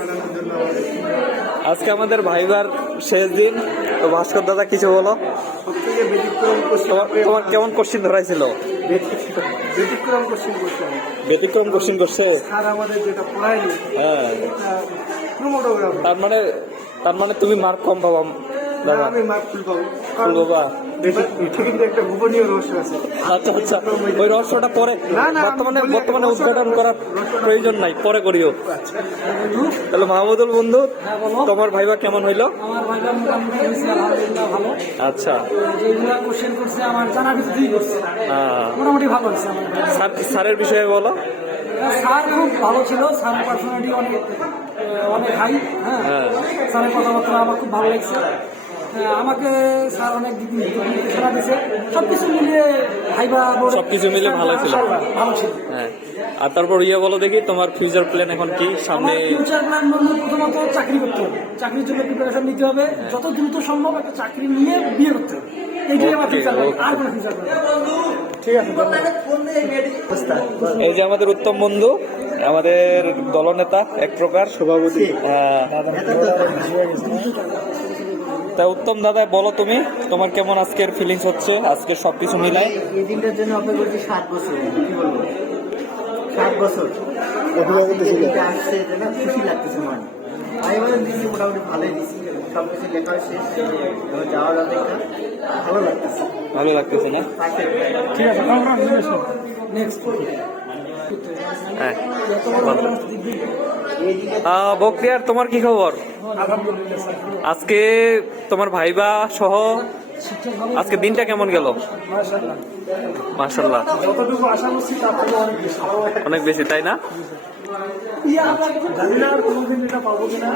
বানানোর জন্য আজকে আমাদের ভাইবার শেষ দিন, তো ভাস্কর দাদা কিছু বলো। সবথেকে ব্যতিক্রম কোশ্চেন তোমার কেমন কোশ্চিন ধরাইছিল? ব্যতিক্রম কোশ্চেন করছিলাম। ব্যতিক্রম কোশ্চিন করছে। স্যার আমাদের যেটা পড়ায়নি হ্যাঁ, ক্রোমোটোগ্রাফি, তার মানে তুমি মার্ক কম পাবা দাদা। আমি মার্ক ফুল পাবো। ফুল বাবা। এটা কিন্তু একটা গোপনীয় রহস্য আছে। আচ্ছা আচ্ছা, ওই রহস্যটা পরে, না, না, বর্তমানে উদ্ঘাটন করার প্রয়োজন নাই, পরে করিও। তাহলে মাহমুদুল বন্ধু, তোমার ভাইবা কেমন হইলো? আমার ভাইবা মোটামুটি হয়েছে, আলহামদুলিল্লাহ ভালো। আচ্ছা, যেগুলো কোশ্চেন করছে আমার জানার ভিতরেই করছে, মোটামুটি ভালো হয়েছে আমার ভাইবা। স্যারের বিষয়ে বলো। স্যার খুব ভালো ছিল, স্যারের পার্সোনালিটি অনেক হাই। হ্যাঁ, স্যারের কথাবার্তা আমার খুব ভালো লাগছে। আমাকে স্যার অনেক দিক নির্দেশনা দিয়েছে, সবকিছু মিলিয়ে ভাইবা সবকিছু মিলে ভালো ছিল। ভালো ছিল। হ্যাঁ, আর তারপর বলো দেখি, তোমার ফিউচার প্ল্যান এখন কি সামনে? ফিউচার প্ল্যান বলতে প্রথমত চাকরি করতে হবে, চাকরির জন্য প্রিপারেশন নিতে হবে, যত দ্রুত সম্ভব একটা চাকরি নিয়ে বিয়ে করতে হবে। এইটাই আমার ফিউচার প্ল্যান, আর কোনো ফিউচার প্ল্যান। ঠিক আছে। এই যে আমাদের উত্তম বন্ধু, আমাদের দলনেতা এক প্রকার, সভাপতি। তা উত্তম দাদা বলো, তুমি তোমার কেমন আজকের ফিলিংস হচ্ছে, আজকের সবকিছু মিলাই? এই দিনটার জন্য অপেক্ষা করছি 7 বছর, কি বলবো, 7 বছর আসছে, এটা খুশি লাগতেছে। মানে আমি দিচ্ছি মোটামুটি ভালোই দিচ্ছি, সবকিছু লেখা শেষ, যাওয়ার অপেক্ষা ভালো লাগতেছে। ভালো লাগতেছে না? ঠিক আছে, কংগ্রাচুলেশন। নেক্সট হ্যাঁ, বক্তিয়ার, তোমার কি খবর? আজকে তোমার ভাইবা সহ আজকে দিনটা কেমন গেল? মাশাআল্লাহ, যতটুকু আশা করছি তার থেকে অনেক বেশি, তাই না? জানি না আর কোনোদিন এটা পাবো কিনা।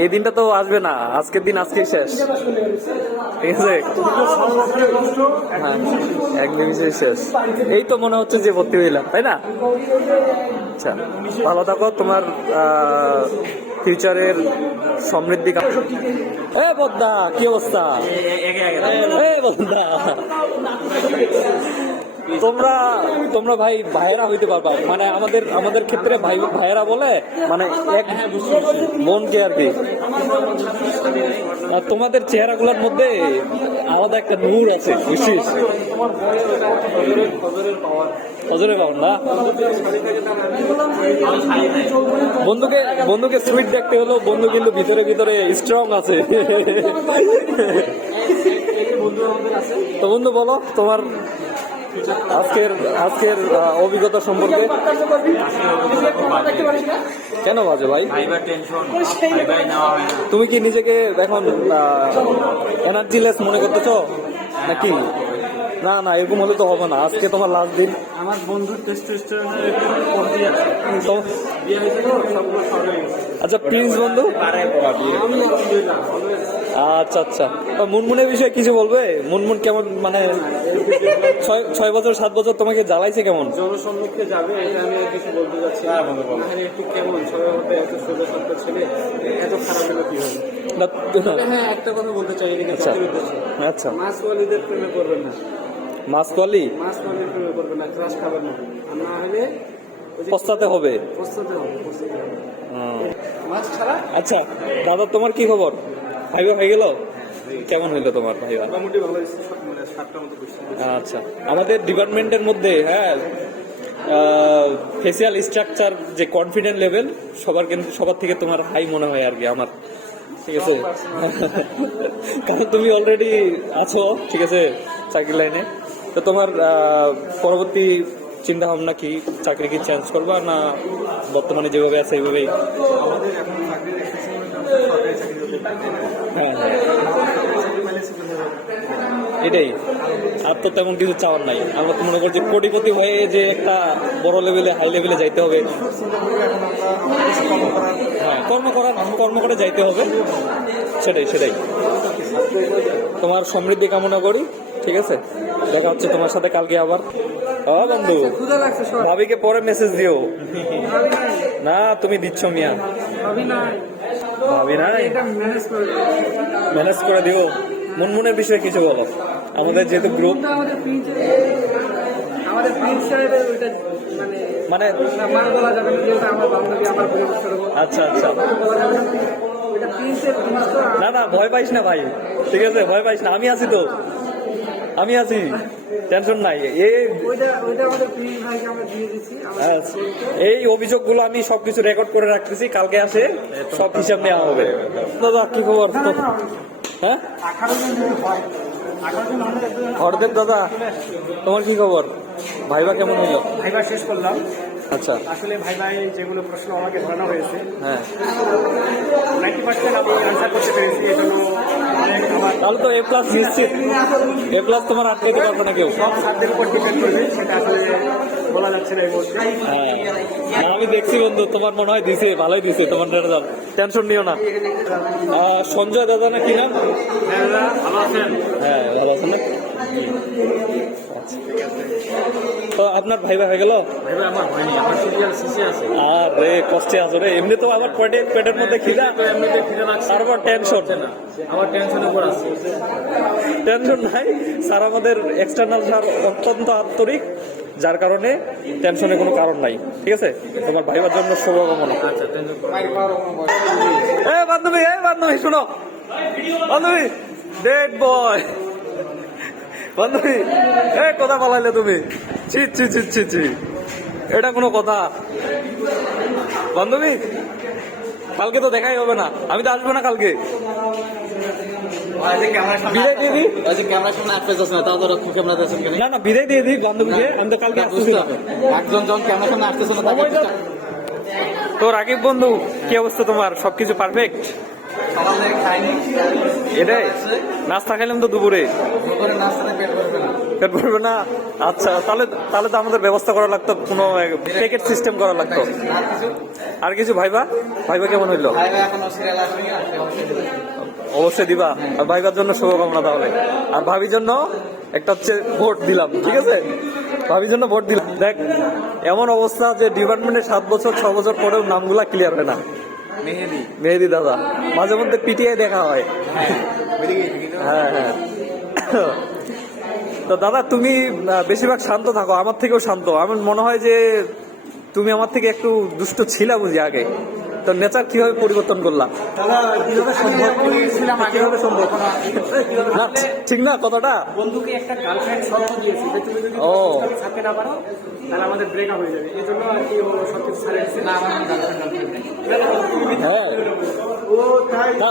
এই দিনটা তো আসবে না, আজকের দিন আজকেই শেষ, ঠিক আছে? হ্যাঁ, এক নিমিষেই শেষ। এই তো মনে হচ্ছে যে ভর্তি হইলাম, তাই না? আচ্ছা, ভালো থাকো, তোমার ফিউচারের সমৃদ্ধি। এ বদ্দা, কি অবস্থা? এ বদ্দা, তোমরা ভাইয়েরা হইতে পারবা, মানে আমাদের ক্ষেত্রে ভাইয়েরা বলে, মানে এক বোনকে আর কি। আর তোমাদের চেহারাগুলোর মধ্যে আলাদা একটা নূর আছে, বুঝছিস? হজরের পাওয়ার না। বন্ধুকে সুইট দেখতে হলো, বন্ধু কিন্তু ভিতরে ভিতরে স্ট্রং আছে। তো বন্ধু বলো তোমার আজকের অভিজ্ঞতা সম্পর্কে। কেন বাজে ভাই? তুমি কি নিজেকে এখন এনার্জিলেস মনে করতেছো নাকি? না না, এরকম হলে তো হবে না। আজকে তোমার লাস্ট দিন। আমার বন্ধুর টেস্টোস্টেরনের কমতি আছে। আচ্ছা, প্রিন্স বন্ধু। আচ্ছা আচ্ছা, মুনমুনের বিষয়ে কিছু বলবে? মুনমুন কেমন, মানে 6 বছর 7 বছর তোমাকে জ্বালাইছে কেমন? জনসম্মুখে যাবে এটা আমি কিছু বলতে চাচ্ছি না। একটু কেমন সবাই মধ্যে এত ছোট ছোট ছেলে এত খারাপ হলো কি হবে? হ্যাঁ, একটা কথা বলতে চাই। আচ্ছা আচ্ছা, মাসওয়ালিদের প্রেমে করবেন না। মাসওয়ালির প্রেমে করবেন না, ক্রাশ খাবেন না, আর না হলে পস্তাতে হবে। আচ্ছা দাদা, তোমার কি খবর? ভাইবা হয়ে গেল? কেমন হইলো তোমার ভাইবা? মোটামুটি ভালো হয়েছে, 7টা মতো কোশ্চেন। আচ্ছা, আমাদের ডিপার্টমেন্টের মধ্যে হ্যাঁ ফেসিয়াল স্ট্রাকচার যে কনফিডেন্ট লেভেল সবার থেকে তোমার হাই মনে হয় আর কি আমার, ঠিক আছে? কারণ তুমি অলরেডি আছো, ঠিক আছে, চাকরি লাইনে। তো তোমার পরবর্তী চিন্তা ভাবনা কি? চাকরি কি চেঞ্জ করবা, না বর্তমানে যেভাবে আছে এইভাবেই? হ্যাঁ হ্যাঁ, এটাই। আর তো তেমন কিছু চাওয়ার নাই। আমরা তো মনে করছি কোটিপতি হয়ে যে একটা বড় লেভেলে, হাই লেভেলে যাইতে হবে। হ্যাঁ, কর্ম করে যাইতে হবে, সেটাই। তোমার সমৃদ্ধি কামনা করি, ঠিক আছে? দেখা হচ্ছে তোমার সাথে কালকে আবার। বন্ধু, ভাবিকে পরে মেসেজ দিও। না, তুমি দিচ্ছ মিয়া? ভাবি নাই, ম্যানেজ করে দিও। মুনমুনের বিষয়ে কিছু বলো। আমাদের যেহেতু গ্রুপ, আমাদের প্রিন্স সাহেবের ওইটা মানে মানে মানে বলা যাবে না, যেহেতু আমার বান্ধবী আমার পরিবর্তন আচ্ছা আচ্ছা বলা যাবে না। এটা প্রিন্সের জিনিস তো না না ভয় পাইস না ভাই, ঠিক আছে ভয় পাইস না, আমি আছি তো, আমি আছি, টেনশন নাই। ওইটা আমাদের প্রিন্স ভাইকে আমরা দিয়ে দিচ্ছি। এই অভিযোগগুলো আমি সবকিছু রেকর্ড করে রাখতেছি, কালকে আসে সব হিসাব নেওয়া হবে। দাদা কি খবর? হ্যাঁ 18 জন যদি হয়, 18 জন হলে হরদেব দাদা তোমার কি খবর? ভাইবা কেমন হইল? ভাইবা শেষ করলাম। আচ্ছা আসলে ভাইবাই যেগুলো প্রশ্ন আমাকে ধরানো হয়েছে হ্যাঁ 90% আমি অ্যান্সার করতে পেরেছি। এই জন্য অনেক আমার তাহলে তো এ প্লাস নিশ্চিত, এ প্লাস তোমার আটকাইতে পারবে না কেউ। সব সাবজেক্টের উপর ডিপেন্ড করবে, সেটা আসলে বলা যাচ্ছে না এই মুহূর্তে। হ্যাঁ না, আমি দেখছি বন্ধু তোমার মনে হয় দিছে, ভালোই দিছে তোমার রেজাল্ট, টেনশন নিও না। সঞ্জয় দাদা না কি নাম? ভালো আছেন? হ্যাঁ ভালো আছেন না? আচ্ছা। তো আপনার ভাইবা হয়ে গেল? ভাইবা আমার হয়নি, আমার সিরিয়াল শেষে আছে। আর রে কষ্টে আছো রে, এমনি তো আবার পেটের মধ্যে খিদা, এমনিতে ফিরে লাগছে তারপর টেনশন। না, আমার টেনশনের উপর আছে। টেনশন নাই স্যার, আমাদের এক্সটার্নাল স্যার অত্যন্ত আন্তরিক, যার কারণে টেনশনের কোনো কারণ নাই, ঠিক আছে? তোমার ভাইবার জন্য শুভকামনা। আচ্ছা, টেনশন এ বান্ধবী শোনো, বান্ধবী ডেড বয়, বান্ধবী কথা বলাইলে তুমি, ছি ছি ছি ছি ছি, এটা কোনো কথা? বান্ধবী কালকে তো দেখাই হবে না, আমি তো আসবো না কালকে। বিদায় দিয়ে দিই। ক্যামেরার সামনে আসতে যাচ্ছে না, তাও তো ক্যামেরা দেখছেন কেন? না না বিদায় দিয়ে দিই বান্ধবীকে, আমি তো কালকে আসতেছি না। একজন যখন ক্যামেরার সামনে আসতেছে না, তো রাকিব বন্ধু কি অবস্থা তোমার? সবকিছু পারফেক্ট? আমাদের খাইনি, এটাই নাস্তা খাইলাম তো দুপুরে, দুপুরে নাস্তাতে পেট ভরবে না। পেট ভরবে না? আচ্ছা তাহলে তো আমাদের ব্যবস্থা করা লাগতো, কোনো প্যাকেট সিস্টেম করা লাগতো। আর কিছু আর কিছু ভাইবা কেমন হইলো? ভাই এখনো সিরিয়াল আসেনি, আসলে অবশ্যই দেবে। অবশ্যই দিবা। আর ভাইবার জন্য শুভকামনা তাহলে, আর ভাবির জন্য একটা হচ্ছে ভোট দিলাম, ঠিক আছে? ভাবির জন্য ভোট দিলাম। দেখ এমন অবস্থা যে ডিপার্টমেন্টে 7 বছর 6 বছর পরেও নামগুলা ক্লিয়ার হয় না। মেহেদি দাদা মাঝে মধ্যে পিটিআই দেখা হয়। হ্যাঁ হ্যাঁ। তো দাদা তুমি বেশিরভাগ শান্ত থাকো, আমার থেকেও শান্ত। আমার মনে হয় যে তুমি আমার থেকে একটু দুষ্ট ছিলা বুঝি আগে, তো নেচার কিভাবে পরিবর্তন করলাম? না ঠিক না কথাটা? বন্ধুকে একটা গার্লফ্রেন্ড শর্ত দিয়েছি যে তুমি যদি ও থাকতে না পারো তাহলে আমাদের ব্রেকআপ হয়ে যাবে। এই জন্য আর কি ও সবকিছু ছাড়ে দিচ্ছে। না, আমার গার্লফ্রেন্ড হ্যাঁ না,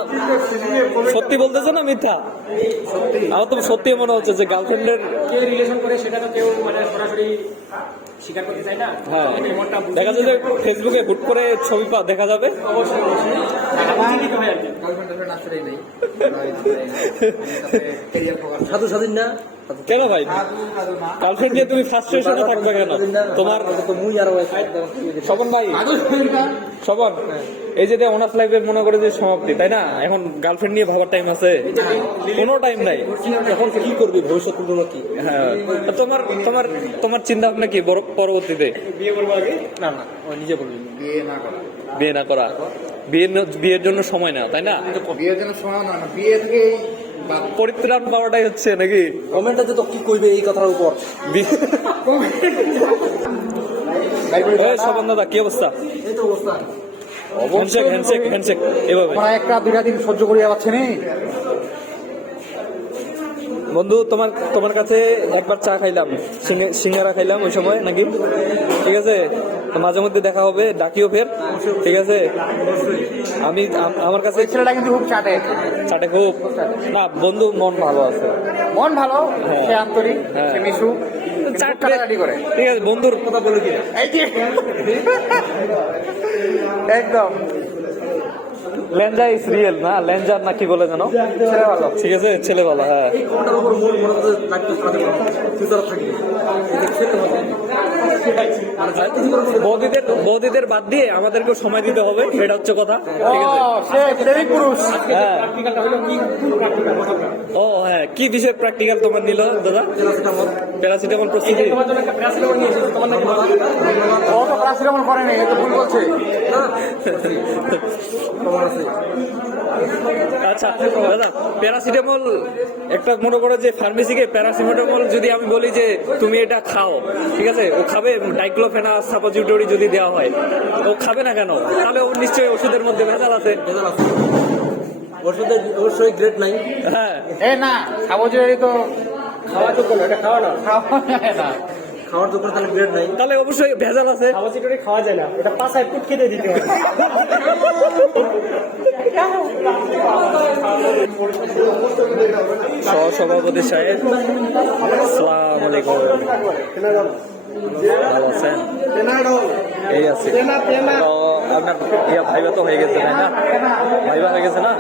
সত্যি বলতেছে না মিথ্যা? আমার তো সত্যি মনে হচ্ছে যে গার্লফ্রেন্ডের কেউ রিলেশন করে সেটা তো কেউ মানে সরাসরি স্বীকার করতে চায় না। হ্যাঁ এই মনটা বুঝে দেখা যাবে ফেসবুকে হুট করে ছবি দেখা যাবে। অবশ্যই বুঝে নিতে হবে আর কি। গার্লফ্রেন্ড আসলেই নেই। সাধু স্বাধীন না কেন ভাই? গার্লফ্রেন্ড নিয়ে তুমি ফ্রাস্ট্রেশনে থাকবে কেন? তোমার স্বপন ভাই, স্বপন এই যে অনার্স লাইফের মনে করে যে সমাপ্তি, তাই না? এখন গার্লফ্রেন্ড নিয়ে ভাবার টাইম আছে? কোনো টাইম নাই। এখন কি করবি? ভবিষ্যৎ কি? হ্যাঁ তোমার তোমার তোমার চিন্তা ভাবনা কি পরবর্তীতে? বিয়ে করবো আগে? না না ও নিজে বলবি বিয়ে না করা, বিয়ের জন্য সময় নেওয়া, তাই না? বিয়ের জন্য সময় না, বিয়ে থেকেই পরিত্রাণ পাওয়াটাই হচ্ছে নাকি? কমেন্টে তো কি কইবে এই কথার উপর। স্বপন দাদা কি অবস্থা? এই তো অবস্থা। হ্যান্ডশেক এভাবে। মানে একটা দুইটা দিন সহ্য করিয়া পাচ্ছে নি। বন্ধু তোমার কাছে একবার চা খাইলাম, সিঙ্গারা খাইলাম ওই সময় নাকি, ঠিক আছে? তো মাঝে মধ্যে দেখা হবে, ডাকিও ফের, ঠিক আছে? আমি আমার কাছে ছেলেটা কিন্তু খুব চাটে খুব না, বন্ধু মন ভালো আছে, মন ভালো, হ্যাঁ। সে আন্তরিক, হ্যাঁ। সে মিশু, চাটে করে। ঠিক আছে, বন্ধুর কথা বলে কি এই যে একদম লেঞ্জা ইস রিয়েল না, লেঞ্জার না কি বলে জানো? ছেলে ভালো। ঠিক আছে, ছেলে ভালো। হ্যাঁ বৌদিদের বাদ দিয়ে আমাদেরকেও সময় দিতে হবে, এটা হচ্ছে কথা, ঠিক আছে? সে প্রেমিক পুরুষ। হ্যাঁ প্র্যাকটিক্যালটা হলো কি ও হ্যাঁ, কি বিষয়ে প্র্যাকটিক্যাল তোমার নিল দাদা? প্যারাসিটামল প্রস্তুতি। তোমার জন্য একটা প্যারাসিটামল নিয়ে এসেছি, তোমার নাকি ও তো প্যারাসিটামল করেনি, এ তো ভুল বলছে। আচ্ছা দাদা, প্যারাসিটামল একটা মনে করো যে ফার্মেসিকে প্যারাসিটামল যদি আমি বলি যে তুমি এটা খাও, ঠিক আছে, ও খাবে? ডাইক্লোফেনাক সাপোজিটরি যদি দেওয়া হয় ও খাবে না কেন? তাহলে ও নিশ্চয়ই ওষুধের মধ্যে ভেজাল আছে। ওষুধের অবশ্যই গ্রেড নাই। হ্যাঁ, না সাবজুরি তো খাওয়া তো এটা খাওয়া না, খাওয়ার দোকানে তাহলে গ্রেড নাই, তাহলে অবশ্যই ভেজাল আছে। সাবজুরি খাওয়া যায় না, এটা পাশায় পুট খেতে দিতে হয়। সহসভাপতি সাহেব, আসসালামু আলাইকুম, ভালো আছেন? এই আছে তো আপনার ভাইবা তো হয়ে গেছে তাই না? ভাইবা হয়ে গেছে না?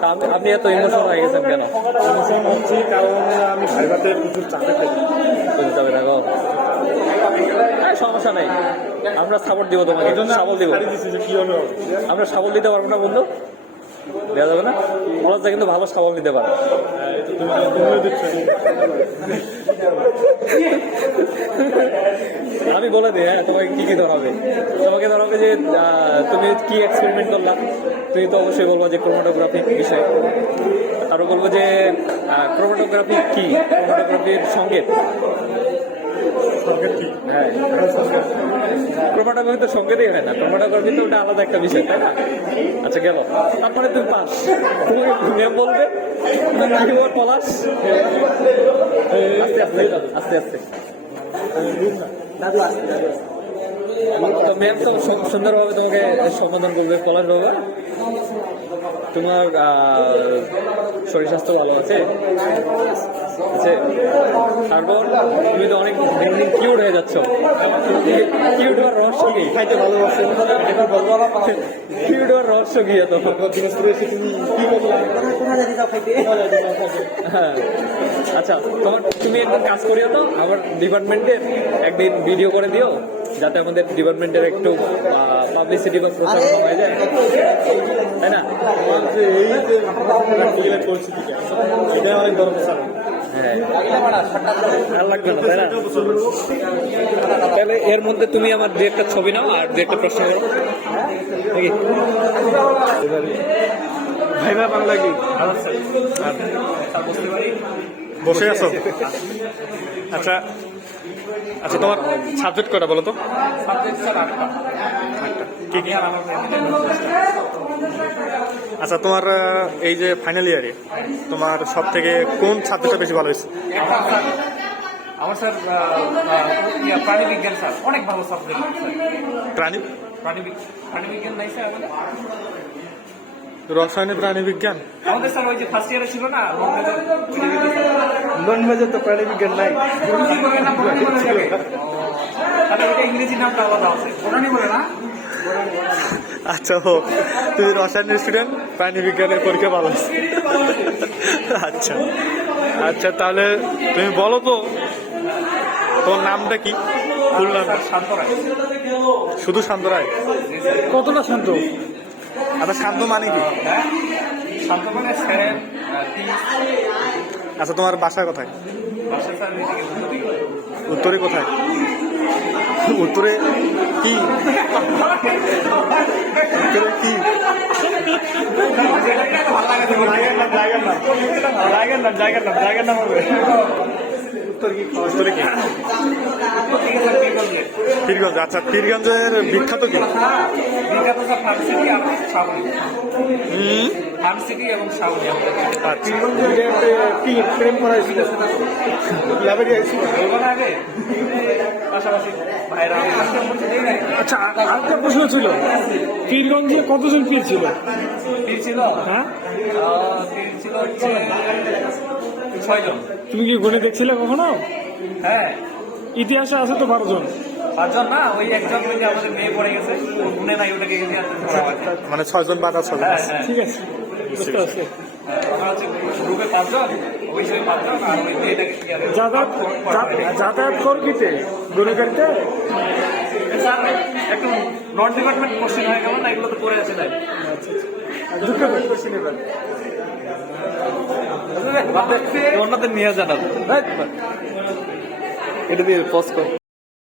তা আপনি এত ইমোশন হয়ে গেছেন কেন? ইমোশন হচ্ছে কারণ আমি ভাইভাতে প্রচুর চাপে থাকি। বুঝতে হবে না গো, সমস্যা নেই, আমরা সাপোর্ট দিব তোমাকে, সাবল দিব। কি হলো আমরা সাবল দিতে পারবো না বন্ধু? দেওয়া যাবে না? বলা কিন্তু ভালো সাবল নিতে পারে। আমি বলে দিই, হ্যাঁ, তোমাকে কি কি ধরাবে। তোমাকে ধরাবে যে তুমি কি এক্সপেরিমেন্ট করলাম, তুমি তো অবশ্যই বলবো যে ক্রোমাটোগ্রাফি বিষয়। আরো বলবো যে ক্রোমাটোগ্রাফি কি, ক্রোমাটোগ্রাফির সংকেত। হ্যাঁ, ক্রোমাটোগ্রাফি তো সংকেতই হয় না, ক্রোমাটোগ্রাফি তো ওটা আলাদা একটা বিষয়, তাই না? আচ্ছা গেল, তারপরে তুমি পাস, তুমি ম্যাম বলবে পলাশ আস্তে আস্তে আস্তে আস্তে। তো ম্যাম তো সুন্দরভাবে তোমাকে সমাধান করবে। পলাশ বাবা, তোমার শরীর স্বাস্থ্য ভালো আছে? তারপর তুমি তো অনেক দিন দিন কিউট হয়ে যাচ্ছ। কিউট হওয়ার রহস্য কি? খাইতে ভালোবাসে, কিউট হওয়ার রহস্য কি? এত দিনাজপুরে এসে তুমি কি করলাম? হ্যাঁ, আচ্ছা, তুমি একদিন কাজ করিও তো আমার ডিপার্টমেন্টের, একদিন ভিডিও করে দিও যাতে আমাদের ডিপার্টমেন্টের একটু পাবলিসিটি বা প্রচারণা হয়ে যায়, তাই না? এই যে পরিস্থিতিটা এটা অনেক বড় প্রচার। হ্যাঁ, ভালো লাগবে না, তাই না? তাহলে এর মধ্যে তুমি আমার দু একটা ছবি নাও আর দু একটা প্রশ্ন করো নাকি? ভাইবা বাংলা কি বসে আছো? আচ্ছা আচ্ছা, তোমার সাবজেক্ট কটা বলো তো? কি কি? আচ্ছা, তোমার এই যে ফাইনাল ইয়ারে তোমার সব থেকে কোন সাবজেক্টটা বেশি ভালো হয়েছে? আমার স্যার প্রাণী বিজ্ঞান স্যার অনেক ভালো সাবজেক্ট। প্রাণী প্রাণী বিজ্ঞান নাই স্যার আমাদের? রসায়নে প্রাণী বিজ্ঞান আমাদের স্যার ওই যে ফার্স্ট ইয়ারে ছিল না, নন মেজর তো প্রাণী বিজ্ঞান নাই। তাহলে ওইটা ইংরেজি নামটা আলাদা আছে, ওনারই বলে না? আচ্ছা, ও তুমি রসায়নের স্টুডেন্ট, প্রাণী বিজ্ঞানের পরীক্ষা ভালো হয়েছে। আচ্ছা আচ্ছা, তাহলে তুমি বলো তো তোমার নামটা কি? ফুল নাম? শান্ত রায়। শুধু শান্ত রায়? কতটা শান্ত? আচ্ছা, শান্ত মানে কি? শান্ত মানে স্যারের আচ্ছা, তোমার বাসা কোথায়? ভাষা স্যার উত্তরে কোথায়? উত্তরে কি? উত্তরে কি? জায়গার নাম হবে উত্তরে কি? পীরগঞ্জ। আচ্ছা, পীরগঞ্জের বিখ্যাত কি? বিখ্যাত স্যার ফার্মসিটি আর শাওনি। ফার্মসিটি এবং শাওনি। কি প্রেম করা হয়েছিল? আগে পাশাপাশি ভাইরা। আচ্ছা, আরেকটা প্রশ্ন ছিল, পীরগঞ্জে কতজন পীর ছিল? পীর ছিল, হ্যাঁ, পীর ছিল হচ্ছে 6 জন। তুমি কি গুনে দেখছিলে কখনো? হ্যাঁ, ইতিহাসে আছে তো 12 জন। 5 জন না, ওই একজন ওই যে আমাদের মেয়ে পড়ে গেছে, গুনে নাই, ওটাকে মানে 6 জন বাদ 6 জন। ঠিক আছে, বুঝতে পারছি। আমরা হচ্ছে গ্রুপে 5 জন, ওই হিসেবে 5 জন, আর ওই মেয়েটাকে যাতায়াত করবিতে গুনে করতে স্যার একটু নন ডিপার্টমেন্ট কোশ্চেন হয়ে গেল না, এগুলো তো পড়ে আছে তাই। অন্যদের নিয়ে জানাবো, এটা দিয়ে পোস্ট কর।